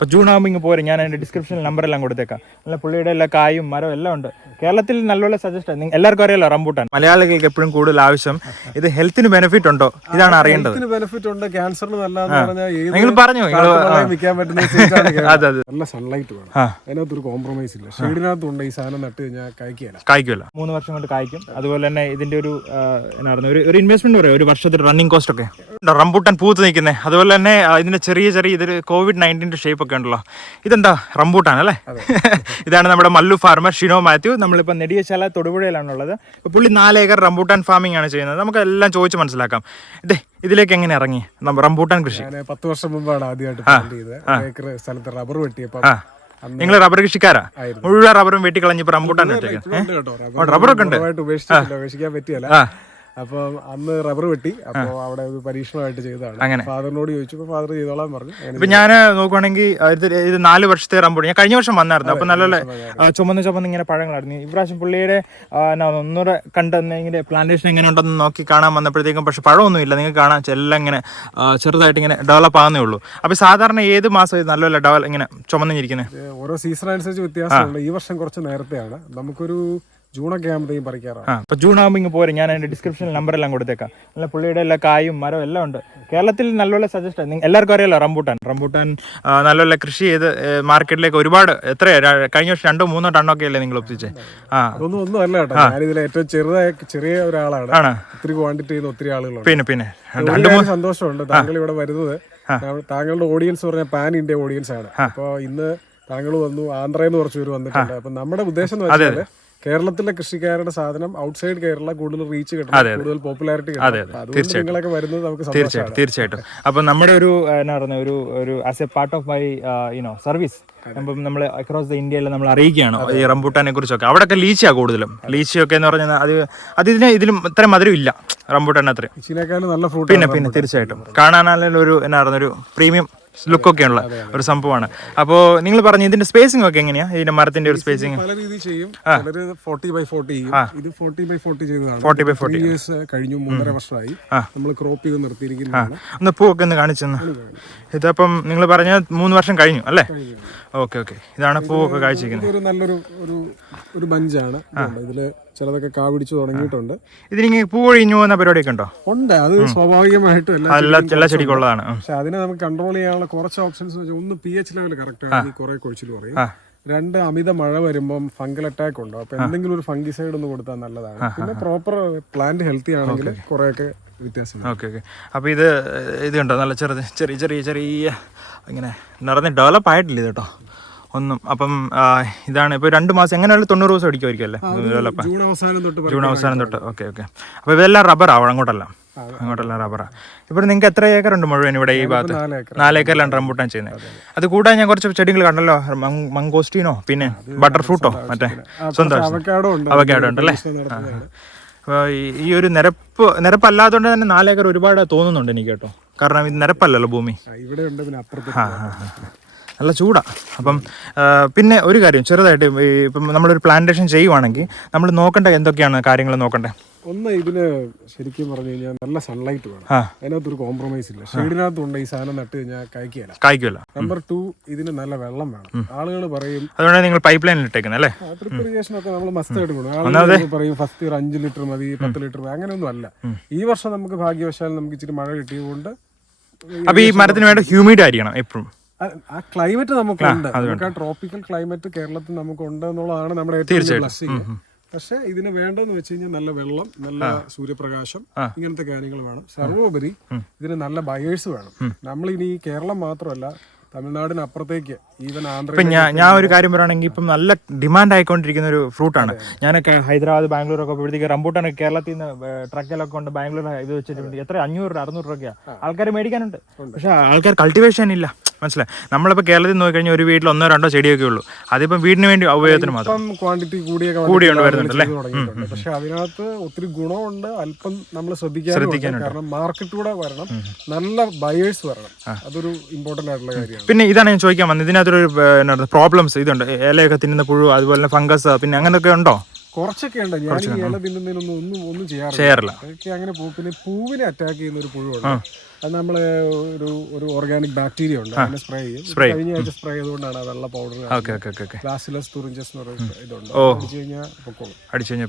അപ്പോൾ ജൂൺ ആകുമ്പോൾ ഇങ്ങ് പോരും. ഞാൻ അതിൻ്റെ ഡിസ്ക്രിപ്ഷനിൽ നമ്പറെല്ലാം കൊടുത്തേക്കാം. നല്ല പുള്ളിയുടെ എല്ലാ കായും മരവും എല്ലാം ഉണ്ട്. കേരളത്തിൽ നല്ലപോലെ സജസ്റ്റ് ആണ്. എല്ലാവർക്കും അറിയാലോ റംബൂട്ടാൻ. മലയാളികൾക്ക് എപ്പോഴും കൂടുതൽ ആവശ്യം ഇത് ഹെൽത്തിന് ബെനിഫിറ്റ് ഉണ്ടോ ഇതാണ് അറിയേണ്ടത്. ബെനിഫിറ്റ് ഉണ്ട്, ക്യാൻസറിന് നല്ലതാണെന്ന് നിങ്ങൾ പറഞ്ഞു. അതെ നല്ല സൺലൈറ്റ് വേണം, അതിനകത്തൊരു കോംപ്രമൈസ് ഇല്ല. ഷെയ്ഡിനകത്തുണ്ട് ഈ സാധനം നട്ട് കഴിഞ്ഞാൽ കായ്ക്കുമല്ലോ. 3 വർഷം കൊണ്ട് കായ്ക്കും. അതുപോലെ തന്നെ ഇതിന്റെ ഒരു എന്നാ പറയുക ഒരു ഇൻവെസ്റ്റ്മെന്റ് പറയാം, ഒരു വർഷത്തിൽ റണ്ണിങ് കോസ്റ്റ് ഒക്കെ റംബൂട്ടാൻ പൂത്ത് നിൽക്കുന്നത്. അതുപോലെ തന്നെ ഇതിന്റെ ചെറിയ ഇതൊരു COVID-19 ഷേപ്പ് ഒക്കെ ഉണ്ടല്ലോ. ഇതെന്താ റംബൂട്ടാൻ അല്ലേ? ഇതാണ് നമ്മുടെ മല്ലു ഫാർമർ ഷിനോ മാത്യു. നമ്മളിപ്പോൾ നെടിയശാല തൊടുപുഴയിലാണുള്ളത്. ഇപ്പോൾ പുള്ളി 4 ഏക്കർ റംബൂട്ടാൻ ഫാമിംഗ് ആണ് ചെയ്യുന്നത്. നമുക്ക് എല്ലാം ചോദിച്ച് മനസ്സിലാക്കാം. ഇതിലേക്ക് എങ്ങനെ ഇറങ്ങി റംബൂട്ടാൻ കൃഷി? 10 വർഷം മുമ്പാണ് ആദ്യമായിട്ട് സ്ഥലത്ത് റബ്ബർ വെട്ടിയപ്പോൾ. നിങ്ങൾ റബ്ബർ കൃഷിക്കാരാ? മുഴുവൻ റബ്ബറും വെട്ടിക്കളഞ്ഞിപ്പോൾ റംബൂട്ടാൻ റബ്ബറൊക്കെ ഉണ്ട്, ഉപേക്ഷിക്കാൻ പറ്റിയല്ല. അപ്പൊ അന്ന് റബ്ബർ വെട്ടി. അപ്പൊ അവിടെ ഒരു പരീക്ഷണമായിട്ട് ചെയ്തതാണ്. അങ്ങനെ ഫാദറിനോട് ചോദിച്ചു, ഫാദർ ചെയ്തോളാൻ പറഞ്ഞു. ഇപ്പൊ ഞാൻ നോക്കുവാണെങ്കിൽ ഇത് 4 വർഷത്തെ റംബൂട്ടാൻ. ഞാൻ കഴിഞ്ഞ വർഷം വന്നായിരുന്നു. അപ്പൊ നല്ല ചുമന്ന് ഇങ്ങനെ പഴങ്ങളായിരുന്നു. ഇപ്രാവശ്യം പുള്ളിയുടെ ഒന്നുകൂടെ കണ്ടെന്നെങ്കിൽ പ്ലാന്റേഷൻ എങ്ങനെ ഉണ്ടെന്ന് നോക്കി കാണാൻ വന്നപ്പോഴത്തേക്കും പക്ഷെ പഴമൊന്നും ഇല്ല. നിങ്ങൾക്ക് കാണാൻ എല്ലാം ഇങ്ങനെ ചെറുതായിട്ട് ഇങ്ങനെ ഡെവലപ്പ് ആകുന്നേ ഉള്ളൂ. അപ്പൊ സാധാരണ ഏത് മാസം നല്ലപോലെ ഇങ്ങനെ ചുമന്നിരിക്കുന്നത്? ഓരോ സീസൺ അനുസരിച്ച് വ്യത്യാസമുണ്ട്. ഈ വർഷം കുറച്ച് നേരത്തെയാണ്. നമുക്കൊരു ജൂണൊക്കെ ആകുമ്പോഴത്തേക്കും പറിക്കാറാണ്. അപ്പോൾ ജൂൺ ആകുമ്പോൾ ഇങ്ങ് പോരും. ഞാൻ അതിൻ്റെ ഡിസ്ക്രിപ്ഷനിൽ നമ്പറെല്ലാം കൊടുത്തേക്കാം. നല്ല പുള്ളിയുടെ എല്ലാ കായും മരവും എല്ലാം ഉണ്ട്. കേരളത്തിൽ നല്ലപോലെ സജസ്റ്റ് ആണ്. എല്ലാവർക്കും അറിയാലോ റംബൂട്ടാൻ നല്ലപോലെ കൃഷി ചെയ്ത് മാർക്കറ്റിലേക്ക് ഒരുപാട് കഴിഞ്ഞ വർഷം 2-3 ടണ്ണൊക്കെ അല്ലേ നിങ്ങൾ ഒപ്പിച്ചേ? ഒന്നും അല്ല കേട്ടോ. ഞാനിതിൽ ഏറ്റവും ചെറിയ ഒരാളാണ്. ഒത്തിരി ക്വാണ്ടിറ്റി ചെയ്യുന്ന ഒത്തിരി ആളുകളുണ്ട്. പിന്നെ സന്തോഷമുണ്ട് താങ്കൾ ഇവിടെ വരുന്നത്. താങ്കളുടെ ഓഡിയൻസ് പറഞ്ഞാൽ പാൻ ഇന്ത്യ ഓഡിയൻസ് ആണ്. അപ്പോൾ ഇന്ന് താങ്കൾ വന്നു, ആന്ധ്രയിൽ നിന്ന് കുറച്ച് പേര് വന്നിട്ടുണ്ട്. അപ്പൊ നമ്മുടെ ഉദ്ദേശം എന്ന് വെച്ചാൽ കേരളത്തിലെ കൃഷിക്കാരുടെ സാധനം ഔട്ട്സൈഡ് കേരള കൂടുതൽ റീച്ച് കിട്ടും, കൂടുതൽ പോപ്പുലാരിറ്റി കിട്ടും. നിങ്ങളൊക്കെ വരുന്നത് നമുക്ക് തീർച്ചയായിട്ടും. അപ്പൊ നമ്മുടെ ഒരു എന്നാ പറയുക ഒരു as A part of my service നമ്മൾ അക്രോസ് ദ ഇന്ത്യയിൽ നമ്മൾ അറിയിക്കുകയാണ് ഈ റംബൂട്ടാനെ കുറിച്ചൊക്കെ. അവിടെയൊക്കെ ലീച്ചിയാണ് കൂടുതലും. ലീച്ചിയൊക്കെ എന്ന് പറഞ്ഞാൽ ഇതിലും ഇത്ര മധുരം ഇല്ല റംബൂട്ടാൻ അത്രയും. നല്ല ഫ്രൂട്ട്. പിന്നെ തീർച്ചയായിട്ടും കാണാനായാലും ഒരു എന്നാ പറയുന്ന ഒരു പ്രീമിയം ലുക്കൊക്കെ ഉള്ള ഒരു സംഭവമാണ്. അപ്പോൾ നിങ്ങൾ പറഞ്ഞു ഇതിന്റെ സ്പേസിംഗ് ഒക്കെ എങ്ങനെയാ? ഇതിന്റെ മരത്തിന്റെ ഒരു സ്പേസിംഗ് പല രീതിയിൽ ചെയ്യും. 40x40 ചെയ്യും. ഇത് 40x40 ചെയ്തതാണ്. 40x40 ഇയേഴ്സ് കഴിഞ്ഞു, 3.5 വർഷമായി നമ്മൾ ക്രോപ്പ് ചെയ്ത് നിർത്തിയിരിക്കുന്നതാണ്. ഒന്ന് പൂവൊക്കെ ഒന്ന് കാണിച്ചെന്ന്. ഇതപ്പം നിങ്ങൾ പറഞ്ഞ 3 വർഷം കഴിഞ്ഞു അല്ലേ? ഓക്കെ. ഇതാണ് പൂവൊക്കെ കാഴ്ചിരിക്കുന്നത്. ഒരു നല്ലൊരു ഒരു ബഞ്ചാണ്. ഇതില് ചിലതൊക്കെ കാ പിടിച്ചു തുടങ്ങിയിട്ടുണ്ട്. ഇതിന് പൂ ഒഴിഞ്ഞു പോകുന്ന പരിപാടിയൊക്കെ ഉണ്ടോ? ഉണ്ട്. അത് സ്വാഭാവികമായിട്ടും എല്ലാ ചെടിക്കുള്ളതാണ്. പക്ഷെ അതിനെ നമുക്ക് കൺട്രോൾ ചെയ്യാനുള്ള കുറച്ച് ഓപ്ഷൻസ് വെച്ചാൽ ഒന്ന് pH ലെവൽ കറക്റ്റ് ആണ്, കുറെ കൊഴിച്ചിൽ പറയും. 2 അമിത മഴ വരുമ്പം ഫംഗൽ അറ്റാക്ക് ഉണ്ടോ, അപ്പൊ എന്തെങ്കിലും ഒരു ഫംഗിസൈഡ് ഒന്ന് കൊടുത്താൽ നല്ലതാണ്. പിന്നെ പ്രോപ്പർ പ്ലാന്റ് ഹെൽത്തി ആണെങ്കിൽ കുറെയൊക്കെ വ്യത്യാസം. ഓക്കെ. അപ്പൊ ഇത് കണ്ടോ നല്ല ചെറിയ ഇങ്ങനെ നിറഞ്ഞ് ഡെവലപ്പ് ആയിട്ടില്ല ഇത് കേട്ടോ ഒന്നും. അപ്പം ഇതാണ് ഇപ്പോൾ 2 മാസം എങ്ങനെയുള്ള 90 ദിവസം അടിക്കുമായിരിക്കും അല്ലേ? ജൂൺ അവസാനം തൊട്ട്. ഓക്കെ. അപ്പോൾ ഇതെല്ലാം റബ്ബറാവും അങ്ങോട്ടെല്ലാം റബ്ബറാണ്. ഇപ്പോൾ നിങ്ങൾക്ക് എത്ര ഏക്കർ ഉണ്ട് മുഴുവൻ ഇവിടെ ഈ ഭാഗത്ത്? 4 ഏക്കറിലാണ് റംബൂട്ടാൻ ചെയ്യുന്നത്. അത് കൂടാതെ ഞാൻ കുറച്ച് ചെടികൾ കണ്ടല്ലോ, മംഗോസ്റ്റീനോ പിന്നെ ബട്ടർ ഫ്രൂട്ടോ മറ്റേ സ്വന്തം അവക്കാഡോ ഉണ്ടല്ലേ? അപ്പോൾ ഈ ഒരു നിരപ്പല്ലാത്തതുകൊണ്ട് തന്നെ 4 ഏക്കർ ഒരുപാട് തോന്നുന്നുണ്ട് എനിക്ക് കേട്ടോ. കാരണം ഇത് നിരപ്പല്ലല്ലോ ഭൂമി. നല്ല ചൂടാ. അപ്പം പിന്നെ ഒരു കാര്യം ചെറുതായിട്ട് ഇപ്പം നമ്മളൊരു പ്ലാന്റേഷൻ ചെയ്യുവാണെങ്കിൽ നമ്മൾ നോക്കേണ്ട എന്തൊക്കെയാണ് കാര്യങ്ങൾ നോക്കണ്ടേ? ഒന്ന്, ഇതിന് ശരിക്കും പറഞ്ഞു കഴിഞ്ഞാൽ നല്ല സൺലൈറ്റ് വേണം, അതിനകത്തൊരു കോംപ്രമൈസ് ഇല്ല. ഷെയ്ഡിനകത്തുണ്ട് ഈ സാധനം നട്ട് കഴിഞ്ഞാൽ കായ്ക്കുകയില്ല. നമ്പർ 2, ഇതിന് നല്ല വെള്ളം വേണം. ആളുകൾ പറയും അതുകൊണ്ട് നിങ്ങൾ പൈപ്പ് ലൈനിൽ ഇട്ടേക്കുന്നത് അല്ലേ? ഡ്രിപ്പ് ഇറിഗേഷൻ ഒക്കെ നമ്മൾ മസ്റ്റ് എടുക്കണം. ആളുകൾ പറയും ഫസ്റ്റ് ഒരു 5 ലിറ്റർ മതി, 10 ലിറ്റർ മതി. അങ്ങനെയൊന്നും അല്ല. ഈ വർഷം നമുക്ക് ഭാഗ്യവശാൽ നമുക്ക് ഇച്ചിരി മഴ കിട്ടിയതുകൊണ്ട്. അപ്പൊ ഈ മരത്തിന് വേണ്ട ഹ്യൂമിഡ് ആയിരിക്കണം എപ്പോഴും. ആ ക്ലൈമറ്റ് നമുക്കുണ്ട്. നമുക്ക് ആ ട്രോപ്പിക്കൽ ക്ലൈമറ്റ് കേരളത്തിൽ നമുക്കുണ്ട് എന്നുള്ളതാണ് നമ്മുടെ ഏറ്റവും ബ്ലസ്സിംഗ്. പക്ഷെ ഇതിന് വേണ്ടതെന്ന് വെച്ച് കഴിഞ്ഞാൽ നല്ല വെള്ളം, നല്ല സൂര്യപ്രകാശം, ഇങ്ങനത്തെ കാര്യങ്ങൾ വേണം. സർവോപരി ഇതിന് നല്ല ബയേഴ്സ് വേണം. നമ്മളിനി കേരളം മാത്രമല്ല, തമിഴ്നാടിനപ്പുറത്തേക്ക് ഈവൻ ആന്ധ്ര. ഞാൻ ഒരു കാര്യം പറയുകയാണെങ്കിൽ ഇപ്പം നല്ല ഡിമാൻഡ് ആയിക്കൊണ്ടിരിക്കുന്ന ഒരു ഫ്രൂട്ടാണ്. ഞാനൊക്കെ ഹൈദരാബാദ് ബാംഗ്ലൂരൊക്കെ പോയപ്പോഴത്തേക്ക് റംബൂട്ടാനൊക്കെ കേരളത്തിൽ നിന്ന് ട്രക്കിലൊക്കെ കൊണ്ട് ബാംഗ്ലൂർ ഇത് വെച്ചിട്ടുണ്ട്. എത്ര 500-600 രൂപയ്ക്കാണ് ആൾക്കാർ മേടിക്കാനുണ്ട്. പക്ഷെ ആൾക്കാർ കൾട്ടിവേഷൻ ഇല്ല, മനസ്സിലായി. നമ്മളിപ്പോൾ കേരളത്തിൽ നോക്കിക്കഴിഞ്ഞാൽ ഒരു വീട്ടിൽ 1-2 ചെടിയൊക്കെ ഉള്ളൂ. അതിപ്പം വീടിന് വേണ്ടി ഉപയോഗത്തിന് മാത്രം ക്വാണ്ടിറ്റി കൂടിയുണ്ട് വരുന്നുണ്ടല്ലേ? പക്ഷെ അതിനകത്ത് ഒത്തിരി ഗുണമുണ്ട്. അല്പം നമ്മൾ ശ്രദ്ധിക്കാനുണ്ട്. കാരണം മാർക്കറ്റ് കൂടെ വരണം, നല്ല ബയേഴ്സ് വരണം. അതൊരു ഇമ്പോർട്ടന്റ് ആയിട്ടുള്ള കാര്യമാണ്. പിന്നെ ഇതാണ് ഞാൻ ചോദിക്കാൻ വന്നത്, ഇതിനകത്തൊരു പ്രോബ്ലംസ് ഇതുണ്ട്, ഇലയൊക്കെ തിന്നുന്ന പുഴു, അതുപോലെ ഫംഗസ്, പിന്നെ അങ്ങനെയൊക്കെ ഉണ്ടോ? കുറച്ചൊക്കെ ഉണ്ട്. ഞാൻ ഈ ഇല തിന്നുന്നതിനൊന്നും ഒന്നും ചെയ്യാറില്ല. അങ്ങനെ പിന്നെ പൂവിനെ അറ്റാക്ക് ചെയ്യുന്ന ഒരു പുഴുവുണ്ട്. അത് നമ്മൾ ഒരു ഓർഗാനിക് ബാക്ടീരിയ ഉണ്ട്, അതിനെ സ്പ്രേ ചെയ്യും. കഴിഞ്ഞ ആഴ്ച സ്പ്രേ ചെയ്തുകൊണ്ടാണ് ആ വെള്ള പൗഡർ ബാസിലസ് തുറിഞ്ചസ് എന്ന് പറയുന്ന ഇതുണ്ട്, അടിച്ചു കഴിഞ്ഞാൽ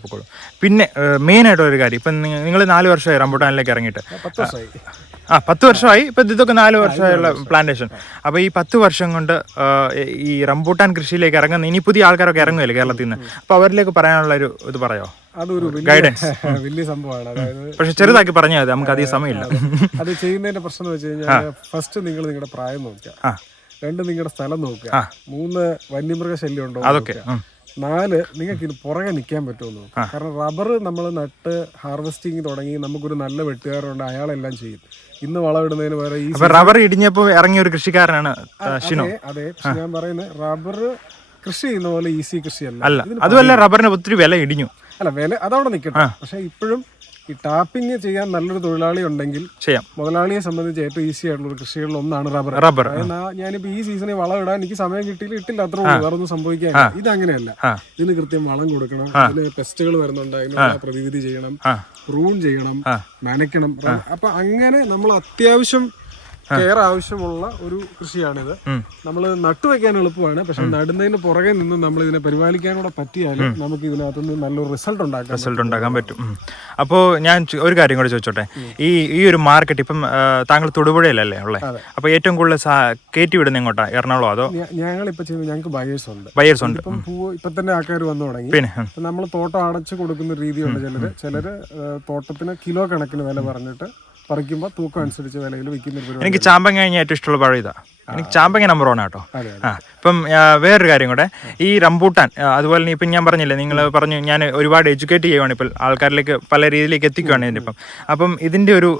പൊക്കോളും. പിന്നെ മെയിൻ ആയിട്ടുള്ള ഒരു കാര്യം, ഇപ്പം നിങ്ങൾ 4 വർഷമായി റംബൂട്ടാനിലേക്ക് ഇറങ്ങിയിട്ട്. 10 വർഷമായി. 10 വർഷമായി. ഇപ്പം ഇതൊക്കെ 4 വർഷമായുള്ള പ്ലാന്റേഷൻ. അപ്പോൾ ഈ 10 വർഷം കൊണ്ട് ഈ റംബൂട്ടാൻ കൃഷിയിലേക്ക് ഇറങ്ങുന്ന ഇനി പുതിയ ആൾക്കാരൊക്കെ ഇറങ്ങുമല്ലോ കേരളത്തിൽ നിന്ന്, അപ്പോൾ അവരിലേക്ക് പറയാനുള്ള ഒരു ഇത് പറയോ? അതൊരു ഗൈഡൻസ് വലിയ സംഭവമാണ്. അതായത് പക്ഷെ ചെറുതാക്കി പറഞ്ഞാൽ മതി, നമുക്ക് അധികം സമയമില്ല. അത് ചെയ്യുന്നതിന്റെ പ്രശ്നം എന്ന് വെച്ച് കഴിഞ്ഞാൽ ഫസ്റ്റ് നിങ്ങൾ നിങ്ങളുടെ പ്രായം നോക്കുക, 2 നിങ്ങളുടെ സ്ഥലം നോക്കുക, 3 വന്യമൃഗ ശല്യം ഉണ്ടോ, അതൊക്കെ 4 നിങ്ങൾക്ക് ഇത് പുറകെ നിൽക്കാൻ പറ്റുമെന്ന്. കാരണം റബ്ബർ നമ്മൾ നട്ട് ഹാർവെസ്റ്റിംഗ് തുടങ്ങി നമുക്കൊരു നല്ല വെട്ടുകാരുണ്ട്, അയാളെല്ലാം ചെയ്യും. ഇന്ന് വളമിടുന്നതിന് വരെ ഈ റബ്ബർ ഇടിഞ്ഞപ്പോൾ ഇറങ്ങിയ ഒരു കൃഷിക്കാരനാണ് ഷിനോ. അതെ, പക്ഷെ ഞാൻ പറയുന്നത് റബ്ബർ കൃഷി ചെയ്യുന്ന പോലെ ഈസി കൃഷിയല്ല. അതുമല്ല, റബ്ബറിന് ഒത്തിരി വില ഇടിഞ്ഞു. അല്ല, വില അതവിടെ നിൽക്കട്ടെ. പക്ഷെ ഇപ്പോഴും ഈ ടാപ്പിംഗ് ചെയ്യാൻ നല്ലൊരു തൊഴിലാളി ഉണ്ടെങ്കിൽ ചെയ്യാം. മുതലാളിയെ സംബന്ധിച്ച് ഏറ്റവും ഈസി ആയിട്ടുള്ള ഒരു കൃഷികളിൽ ഒന്നാണ് റബ്ബർ. ഞാനിപ്പോ ഈ സീസണിൽ വളം ഇടാൻ എനിക്ക് സമയം ഇട്ടില്ല, അത്ര വേറെ ഒന്നും സംഭവിക്കാൻ. ഇത് അങ്ങനെയല്ല, ഇതിന് കൃത്യം വളം കൊടുക്കണം, ഇതിന് പെസ്റ്റുകൾ വരുന്നുണ്ട്, അതിനുള്ള പ്രതിവിധി ചെയ്യണം, പ്രൂൺ ചെയ്യണം, നനയ്ക്കണം. അപ്പൊ അങ്ങനെ നമ്മൾ അത്യാവശ്യം കെയർ ആവശ്യമുള്ള ഒരു കൃഷിയാണിത്. നമ്മൾ നട്ടുവെക്കാൻ എളുപ്പമാണ്, പക്ഷെ നടുന്നതിന് പുറകെ നിന്ന് നമ്മൾ ഇതിനെ പരിപാലിക്കാനൂടെ പറ്റിയാൽ നമുക്ക് ഇതിനകത്തുനിന്ന് നല്ലൊരു റിസൾട്ട് ഉണ്ടാക്കാൻ പറ്റും. അപ്പോൾ ഞാൻ ഒരു കാര്യം കൂടെ ചോദിച്ചോട്ടെ, ഈ ഒരു മാർക്കറ്റ് ഇപ്പം താങ്കൾ തൊടുപുഴയിലല്ലേ ഉള്ളത്? അപ്പോൾ ഏറ്റവും കൂടുതൽ കയറ്റി വിടുന്ന എങ്ങോട്ടാ, എറണാകുളം അതോ? ഞങ്ങളിപ്പോൾ ചെയ്യുന്നത് ഞങ്ങൾക്ക് ബയേഴ്സ് ഉണ്ട്. ഇപ്പം ഇപ്പൊ തന്നെ ആൾക്കാർ വന്നു തുടങ്ങി. പിന്നെ നമ്മൾ തോട്ടം അടച്ചു കൊടുക്കുന്ന രീതിയുണ്ട്. ചിലര് തോട്ടത്തിന് കിലോ കണക്കിന് വില പറഞ്ഞിട്ട് പറിക്കുമ്പോൾ തൂക്കം അനുസരിച്ച് വിലയിൽ വിൽക്കുന്ന. എനിക്ക് ചാമ്പങ്ങ കഴിഞ്ഞാൽ ഏറ്റവും ഇഷ്ടമുള്ള പഴം ഇതാ. എനിക്ക് ചാമ്പങ്ങ നമ്പർ 1 കേട്ടോ. ഇപ്പം വേറൊരു കാര്യം കൂടെ, ഈ റംബൂട്ടാൻ അതുപോലെ തന്നെ ഇപ്പം ഞാൻ പറഞ്ഞില്ലേ, നിങ്ങൾ പറഞ്ഞു ഞാൻ ഒരുപാട് എഡ്യൂക്കേറ്റ് ചെയ്യുവാണ്, ഇപ്പോൾ ആൾക്കാരിലേക്ക് പല രീതിയിലേക്ക് എത്തിക്കുകയാണ് ഇതിൻ്റെ ഇപ്പം. അപ്പം ഇതിൻ്റെ ഒരു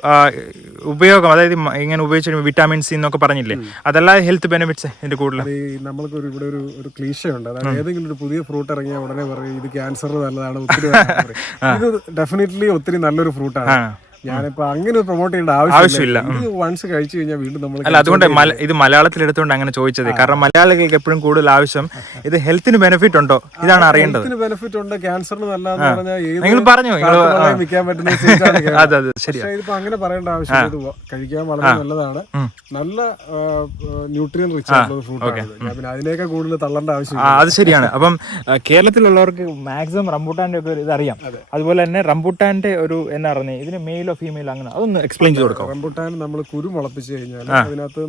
ഉപയോഗം, അതായത് ഇങ്ങനെ ഉപയോഗിച്ച് വിറ്റാമിൻ സി എന്നൊക്കെ പറഞ്ഞില്ലേ, അതല്ലാതെ ഹെൽത്ത് ബെനിഫിറ്റ്സ് ഇതിൻ്റെ കൂടുതൽ നമ്മൾക്ക് ഇവിടെ ഒരു ക്ലീശയുണ്ട്. അതായത് ഏതെങ്കിലും ഒരു പുതിയ ഫ്രൂട്ട് ഇറങ്ങിയാൽ ഉടനെ പറയും ഇത് ക്യാൻസർ നല്ലതാണ്, ഒത്തിരി ഇത് ഡെഫിനറ്റ്ലി ഒത്തിരി നല്ലൊരു ഫ്രൂട്ടാണ്. ഞാനിപ്പോ അങ്ങനെ പ്രൊമോട്ട് ചെയ്യേണ്ട ആവശ്യമില്ല. ഇത് വൺസ് കഴിച്ചു കഴിഞ്ഞാൽ വീണ്ടും നമ്മൾ അല്ല, അതുകൊണ്ട് ഇത് മലയാളത്തിൽ എടുത്തുകൊണ്ട് അങ്ങനെ ചോദിച്ചത്. കാരണം മലയാളികൾക്ക് എപ്പോഴും കൂടുതൽ ആവശ്യം ഇത് ഹെൽത്തിന് ബെനിഫിറ്റ് ഉണ്ടോ, ഇതാണ് അറിയേണ്ടത്. ഹെൽത്തിന് ബെനിഫിറ്റ് ഉണ്ട്, ക്യാൻസറിന് നല്ലതെന്ന് പറഞ്ഞാൽ നിങ്ങൾ പറഞ്ഞു വിൽക്കാൻ പറ്റുന്ന ഇതിപ്പോ അങ്ങനെ പറയേണ്ട ആവശ്യമില്ല. ഇത് കഴിക്കാൻ വളരെ നല്ലതാണ്, നല്ല ന്യൂട്രിയൻ റിച്ച് ആയിട്ടുള്ള ഫ്രൂട്ടാണ്. പിന്നെ അതിനേക്കാൾ കൂടുതൽ തള്ളേണ്ട ആവശ്യമില്ല. അത് ശരിയാണ്. അപ്പം കേരളത്തിലുള്ളവർക്ക് മാക്സിമം റംബൂട്ടാന്റെ ഒക്കെ ഇതറിയാം. അതുപോലെ തന്നെ റംബൂട്ടാന്റെ ഒരു എന്താ പറയുന്നത്, ഇതിന് മെയിൽ ഫീമെയിൽ അങ്ങനെ അതൊന്ന് എക്സ്പ്ലെയിൻ ചെയ്ത് കൊടുക്കാം. റംബൂട്ടാൻ നമ്മൾ കുരു മുളപ്പിച്ച് കഴിഞ്ഞാൽ അതിനകത്ത്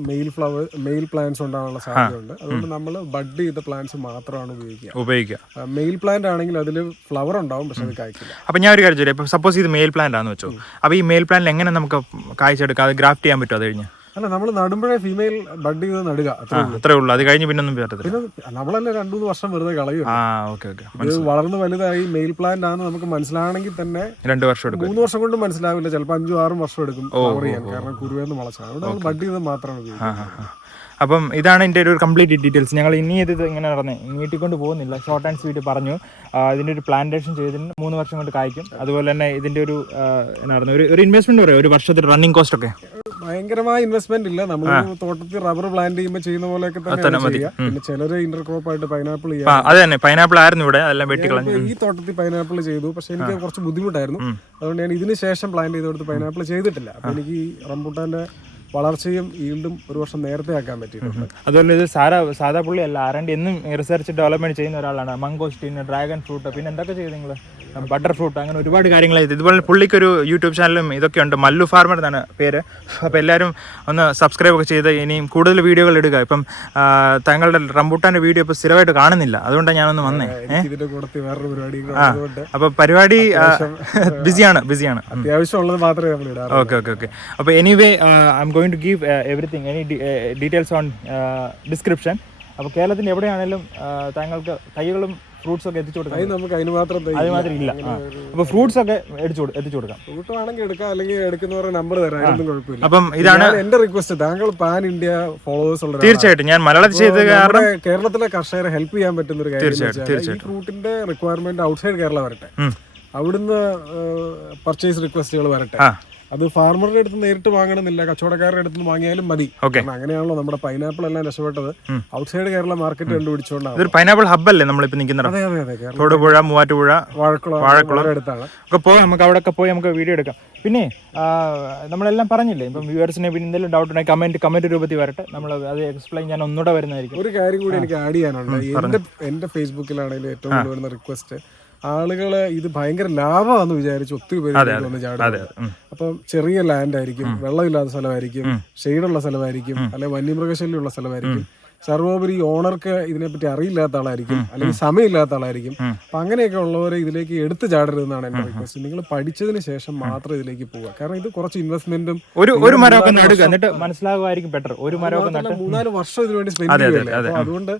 മെയിൽ പ്ലാന്റ്സ് ഉണ്ടാകാനുള്ള സാധ്യതയുണ്ട്. അതുകൊണ്ട് നമ്മൾ ബഡ് ചെയ്ത പ്ലാന്റ്സ് മാത്രമാണ് ഉപയോഗിക്കുക. മെയിൽ പ്ലാന്റ് ആണെങ്കിൽ അതിൽ ഫ്ലവർ ഉണ്ടാവും, പക്ഷെ അത് കായ്ക്കില്ല. അപ്പൊ ഞാൻ ഒരു കാര്യം ചോദിക്കാം, ഇപ്പൊ സപ്പോസ് ഇത് മെയിൽ പ്ലാന്റ് ആണെന്ന് വെച്ചോ, അപ്പൊ ഈ മെയിൽ പ്ലാന്റിൽ എങ്ങനെ നമുക്ക് കായ്ച്ചെടുക്കാം, അത് ഗ്രാഫ്റ്റ് ചെയ്യാൻ പറ്റുമോ? അത് കഴിഞ്ഞ് അല്ല, നമ്മൾ നടുമ്പോഴേ ഫീമെയിൽ ബഡ് ചെയ്ത് നടുക, അത്രേ ഉള്ളൂ. അത് കഴിഞ്ഞ് പിന്നെ ഒന്നും പറ്റത്തില്ല. നമ്മളല്ല 2-3 വർഷം വെറുതെ കളയും. ഇത് വളർന്ന് വലുതായി മെയിൽ പ്ലാന്റ് ആണ് നമുക്ക് മനസ്സിലാണെങ്കിൽ തന്നെ 2 വർഷം എടുക്കും. 3 വർഷം കൊണ്ട് മനസ്സിലാവില്ല, ചിലപ്പോൾ 5-6 വർഷം എടുക്കും ഫ്ലവർ ചെയ്യാൻ. കാരണം കുരുവേന്ന് മുളച്ചാണ്. അവിടെ നമ്മൾ ബഡ് ചെയ്ത് മാത്രമാണ് ഉപയോഗിക്കുന്നത്. അപ്പം ഇതാണ് എൻ്റെ ഒരു കംപ്ലീറ്റ് ഡീറ്റെയിൽസ്. ഞങ്ങൾ ഇനി ഇത് ഇങ്ങനെ പറഞ്ഞ് നീട്ടിക്കൊണ്ട് പോകുന്നില്ല, ഷോർട്ട് ആൻഡ് സ്വീറ്റ് പറഞ്ഞു. ഇതിൻ്റെ ഒരു പ്ലാന്റേഷൻ ചെയ്തതിന് 3 വർഷം കൊണ്ട് കായ്ക്കും. അതുപോലെ തന്നെ ഇതിൻ്റെ ഒരു എന്നാ പറയുക, ഒരു ഇൻവെസ്റ്റ്മെന്റ് പറയാം, ഒരു വർഷത്തിൽ റണ്ണിങ് കോസ്റ്റ് ഒക്കെ ഭയങ്കരമായ ഇൻവെസ്റ്റ്മെന്റ് ഇല്ല. നമ്മൾ തോട്ടത്തിൽ റബ്ബർ പ്ലാന്റ് ചെയ്യുമ്പോൾ ചെയ്യുന്ന പോലെയൊക്കെ തന്നെ ചെയ്യാം. പിന്നെ ചിലര് ഇന്റർക്രോപ്പ് ആയിട്ട് പൈനാപ്പിൾ ചെയ്യാം. അത് തന്നെ പൈനാപ്പിൾ ആയിരുന്നു ഇവിടെ, അതെല്ലാം വെട്ടിക്കളഞ്ഞു. ഈ തോട്ടത്തിൽ പൈനാപ്പിൾ ചെയ്തു, പക്ഷെ എനിക്ക് കുറച്ച് ബുദ്ധിമുട്ടായിരുന്നു. അതുകൊണ്ട് ഞാൻ ഇതിന് ശേഷം പ്ലാന്റ് ചെയ്ത് കൊടുത്ത് പൈനാപ്പിൾ ചെയ്തിട്ടില്ല. അപ്പൊ എനിക്ക് ഈ റംബൂട്ടാന്റെ വളർച്ചയും ഈൽഡും ഒരു വർഷം നേരത്തെ ആക്കാൻ പറ്റിയിട്ടുണ്ട്. അതുപോലെ ഇത് സാധാ പുള്ളി അല്ല, ആരണ്ട് എന്നും റിസർച്ച് ഡെവലപ്മെന്റ് ചെയ്യുന്ന ഒരാളാണ്. മംഗോസ്റ്റീൻ, ഡ്രാഗൺ ഫ്രൂട്ട്, പിന്നെ എന്തൊക്കെ ചെയ്തു നിങ്ങൾ, ബട്ടർ ഫ്രൂട്ട്, അങ്ങനെ ഒരുപാട് കാര്യങ്ങൾ ചെയ്തു. ഇതുപോലെ പുള്ളിക്കൊരു യൂട്യൂബ് ചാനലും ഇതൊക്കെ ഉണ്ട്, മല്ലു ഫാർമർ എന്നാണ് പേര്. അപ്പോൾ എല്ലാവരും ഒന്ന് സബ്സ്ക്രൈബ് ഒക്കെ ചെയ്ത് ഇനിയും കൂടുതൽ വീഡിയോകൾ ഇടുക. ഇപ്പം താങ്കളുടെ റംബൂട്ടാൻ്റെ വീഡിയോ ഇപ്പോൾ സ്ഥിരമായിട്ട് കാണുന്നില്ല, അതുകൊണ്ടാണ് ഞാനൊന്ന് വന്നേ. അപ്പോൾ പരിപാടി ബിസിയാണ് അത്യാവശ്യമുള്ളത് മാത്രമേ നമ്മൾ ഇടാറുള്ളൂ. ഓക്കെ. അപ്പോൾ anyway I am going to give everything, any details on description. അപ്പോൾ കേരളത്തിൻ്റെ എവിടെയാണെങ്കിലും താങ്കൾക്ക് തൈകളും ഫ്രൂട്ട്സ് ഒക്കെ എത്തിച്ചു കൊടുക്കാം. നമുക്ക് അതിന് മാത്രം ഇല്ല. അപ്പോൾ ഫ്രൂട്ട്സ് ഒക്കെ എത്തിച്ചു കൊടുക്കാം. ഫ്രൂട്ട് വേണമെങ്കിൽ എടുക്കാം, അല്ലെങ്കിൽ എടുക്കുന്നവരുടെ നമ്പർ തരാം, അതിനൊന്നും കുഴപ്പമില്ല. അപ്പം ഇതാണ് എന്റെ റിക്വസ്റ്റ്. താങ്കൾ പാൻ ഇന്ത്യ ഫോളോവേഴ്സ് ഉള്ള തീർച്ചയായിട്ടും ഞാൻ മലയാളത്തിൽ ചെയ്ത് കാരണം കേരളത്തിലെ കർഷകരെ ഹെൽപ്പ് ചെയ്യാൻ പറ്റുന്ന ഒരു കാര്യം. ഈ ഫ്രൂട്ടിന്റെ റിക്വയർമെന്റ് ഔട്ട്സൈഡ് കേരള വരട്ടെ, അവിടുന്ന് പർച്ചേസ് റിക്വസ്റ്റുകൾ വരട്ടെ. അത് ഫാർമറുടെ അടുത്ത് നേരിട്ട് വാങ്ങണമെന്നില്ല, കച്ചവടക്കാരുടെ അടുത്ത് വാങ്ങിയാലും മതി. കാരണം അങ്ങനെയാണല്ലോ നമ്മുടെ പൈനാപ്പിൾ എല്ലാം രക്ഷപ്പെട്ടത്. ഔട്ട്സൈഡ് കേരള മാർക്കറ്റ് കണ്ടുപിടിച്ചുകൊണ്ടാണ്. ഇതൊരു പൈനാപ്പിൾ ഹബ്ബല്ലേ നമ്മളിപ്പോ നിൽക്കുന്നത്? അതെ അതെ അതെ. കേരളം തൊടുപുഴ, മൂവാറ്റുപുഴ, വാഴക്കുളം അടുത്താണ്. ഒക്കെ പോയി നമുക്ക് അവിടെ ഒക്കെ പോയി നമുക്ക് വീഡിയോ എടുക്കാം. പിന്നെ നമ്മളെല്ലാം പറഞ്ഞില്ലേ, ഇപ്പം വ്യൂവേഴ്സിനെ പിന്നെ എന്തെങ്കിലും ഡൗട്ട് ഉണ്ടെങ്കിൽ കമന്റ് രൂപത്തിൽ വരട്ടെ, നമ്മൾ അത് എക്സ്പ്ലെയിൻ ഞാൻ ഒന്നുകൂടെ വരുന്നതായിരിക്കും. ഒരു കാര്യം കൂടി എനിക്ക് ആഡ് ചെയ്യാനുണ്ട്. എന്റെ ഫേസ്ബുക്കിലാണെങ്കിലും ഏറ്റവും കൂടുതൽ വരുന്ന റിക്വസ്റ്റ്, ആളുകള് ഇത് ഭയങ്കര ലാഭമാണെന്ന് വിചാരിച്ച് ഒത്തിരി പേര് വന്ന് ചാടുന്നത്. അപ്പം ചെറിയ ലാൻഡ് ആയിരിക്കും, വെള്ളമില്ലാത്ത സ്ഥലമായിരിക്കും, ഷെയ്ഡുള്ള സ്ഥലമായിരിക്കും, അല്ലെങ്കിൽ വന്യമൃഗശല്യമുള്ള സ്ഥലമായിരിക്കും. സർവോപരി ഓണർക്ക് ഇതിനെപ്പറ്റി അറിയില്ലാത്ത ആളായിരിക്കും, അല്ലെങ്കിൽ സമയമില്ലാത്ത ആളായിരിക്കും. അപ്പൊ അങ്ങനെയൊക്കെ ഉള്ളവരെ ഇതിലേക്ക് എടുത്തു ചാടരുതെന്നാണ് എന്റെ റിക്വസ്റ്റ്. നിങ്ങൾ പഠിച്ചതിന് ശേഷം മാത്രം ഇതിലേക്ക് പോവുക. കാരണം ഇത് കുറച്ച് ഇൻവെസ്റ്റ്മെന്റും ഒരു മരമൊക്കെ നടുക, എന്നിട്ട് മനസ്സിലാകുമായിരിക്കും ബെറ്റർ. ഒരു മരമൊക്കെ 3-4 വർഷം ഇതിനു വേണ്ടി സ്പെൻഡ് ചെയ്യുകയല്ലേ. അപ്പൊ അതുകൊണ്ട്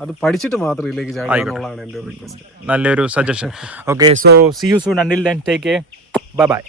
അത് പഠിച്ചിട്ട് മാത്രം ഇതിലേക്ക് ചാടുക എന്നുള്ളതാണ് എന്റെ റിക്വസ്റ്റ്. നല്ലൊരു suggestion. Okay, so see you soon. Until then take care. Bye by.